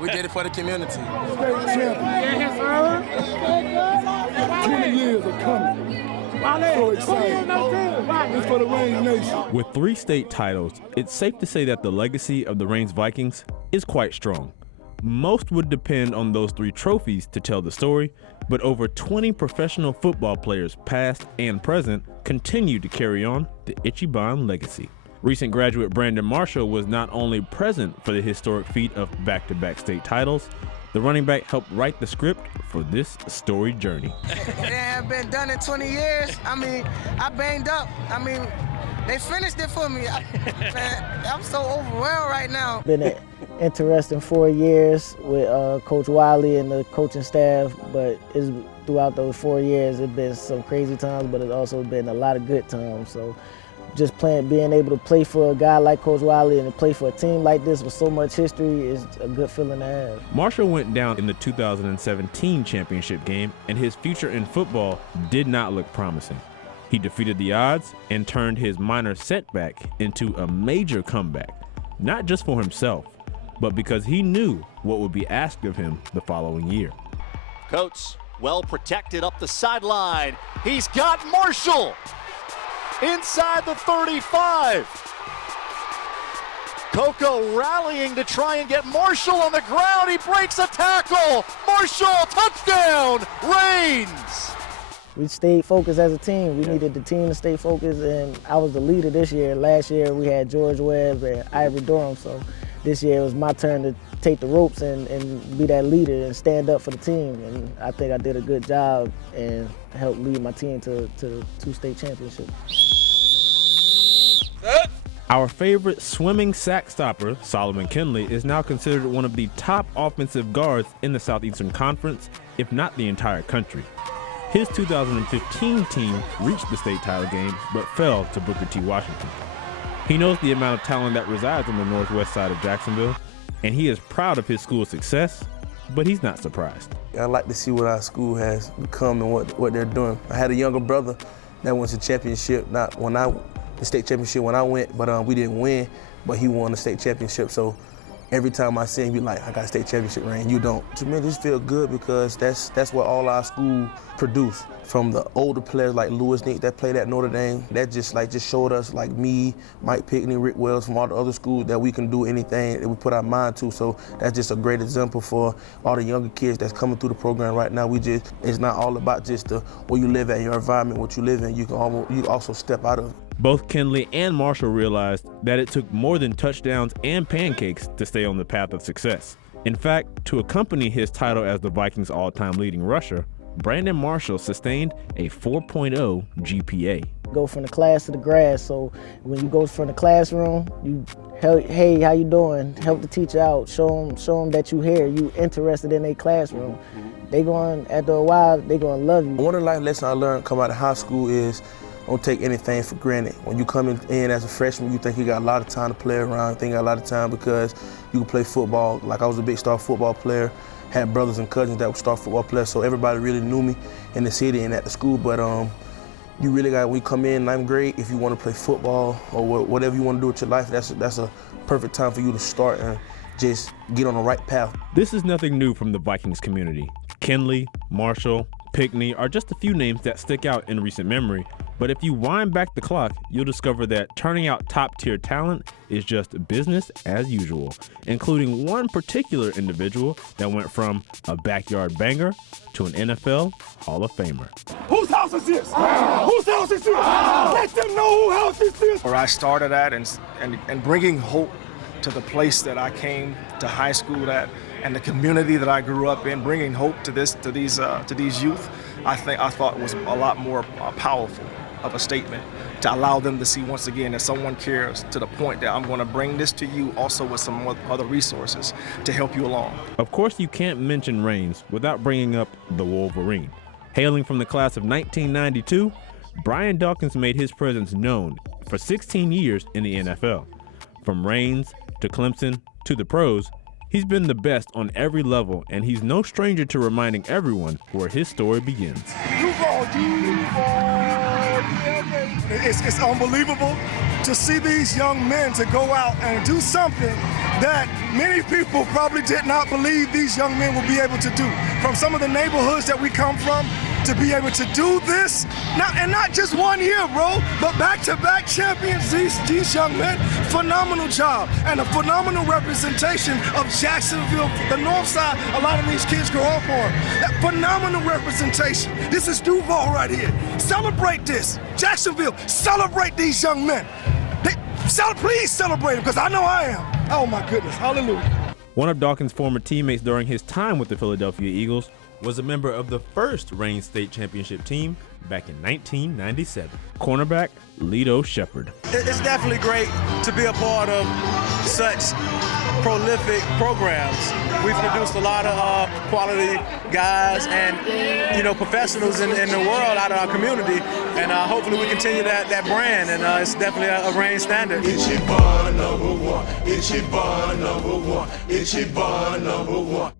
We did it for the community. State champion. 20 years of coming. So excited. It's for the Reigns Nation. With 3 state titles, it's safe to say that the legacy of the Reigns Vikings is quite strong. Most would depend on those 3 trophies to tell the story, but over 20 professional football players, past and present, continue to carry on the Ichiban legacy. Recent graduate Brandon Marshall was not only present for the historic feat of back-to-back state titles, the running back helped write the script for this storied journey. It ain't been done in 20 years. I banged up. They finished it for me. Man, I'm so overwhelmed right now. Been an interesting 4 years with Coach Wiley and the coaching staff, but throughout those 4 years, it's been some crazy times, but it's also been a lot of good times. So just being able to play for a guy like Coach Wiley and to play for a team like this with so much history is a good feeling to have. Marshall went down in the 2017 championship game, and his future in football did not look promising. He defeated the odds and turned his minor setback into a major comeback, not just for himself, but because he knew what would be asked of him the following year. Coates well protected up the sideline. He's got Marshall inside the 35. Coco rallying to try and get Marshall on the ground. He breaks a tackle. Marshall, touchdown, Reigns. We stayed focused as a team. We needed the team to stay focused, and I was the leader this year. Last year we had George Webb and Ivory Durham, so this year it was my turn to take the ropes and be that leader and stand up for the team. And I think I did a good job and helped lead my team to 2 state championships. Our favorite swimming sack stopper, Solomon Kinley, is now considered one of the top offensive guards in the Southeastern Conference, if not the entire country. His 2015 team reached the state title game, but fell to Booker T. Washington. He knows the amount of talent that resides on the northwest side of Jacksonville, and he is proud of his school's success, but he's not surprised. I like to see what our school has become and what they're doing. I had a younger brother that went to championship, the state championship when I went, but we didn't win, but he won the state championship. So every time I see him, he like, I got a state championship ring, you don't. To me, this feel good because that's what all our school produce. From the older players like Lewis Nick that played at Notre Dame, that just showed us, like me, Mike Pickney, Rick Wells from all the other schools, that we can do anything that we put our mind to. So that's just a great example for all the younger kids that's coming through the program right now. It's not all about just where you live at, your environment, what you live in. You can also step out of it. Both Kinley and Marshall realized that it took more than touchdowns and pancakes to stay on the path of success. In fact, to accompany his title as the Vikings' all-time leading rusher, Brandon Marshall sustained a 4.0 GPA. Go from the class to the grass, so when you go from the classroom, you hey, how you doing? Help the teacher out, show them that you here, you interested in their classroom. After a while, they gonna love you. One of the life lessons I learned coming out of high school is don't take anything for granted. When you come in as a freshman, you think you got a lot of time to play around, you think you got a lot of time because you can play football. Like I was a big star football player, had brothers and cousins that were star football players, so everybody really knew me in the city and at the school. But you really got, when you come in ninth grade, if you want to play football or whatever you want to do with your life, that's a perfect time for you to start and just get on the right path. This is nothing new from the Vikings community. Kinley, Marshall, Pickney are just a few names that stick out in recent memory, but if you wind back the clock, you'll discover that turning out top-tier talent is just business as usual, including one particular individual that went from a backyard banger to an NFL Hall of Famer. Whose house is this? Whose house is this? Let them know whose house is this. Where I started at and bringing hope to the place that I came to high school at and the community that I grew up in, bringing hope to these youth, I thought was a lot more powerful of a statement to allow them to see once again that someone cares to the point that I'm going to bring this to you also with some other resources to help you along. Of course, you can't mention Reigns without bringing up the Wolverine. Hailing from the class of 1992, Brian Dawkins made his presence known for 16 years in the NFL. From Reigns to Clemson to the pros, he's been the best on every level, and he's no stranger to reminding everyone where his story begins. It's unbelievable to see these young men to go out and do something that many people probably did not believe these young men would be able to do. From some of the neighborhoods that we come from, to be able to do this, and not just 1 year, bro, but back-to-back champions, these young men, phenomenal job, and a phenomenal representation of Jacksonville, the north side a lot of these kids grow up on. That phenomenal representation. This is Duval right here. Celebrate this. Jacksonville, celebrate these young men. Please celebrate them, because I know I am. Oh my goodness, hallelujah. One of Dawkins' former teammates during his time with the Philadelphia Eagles was a member of the first Reigns State Championship team back in 1997. Cornerback Lito Shepard. It's definitely great to be a part of such prolific programs. We've produced a lot of quality guys and, professionals in the world out of our community, and hopefully we continue that brand, and it's definitely a Reigns standard. Ichiban #1, Ichiban #1, Ichiban #1.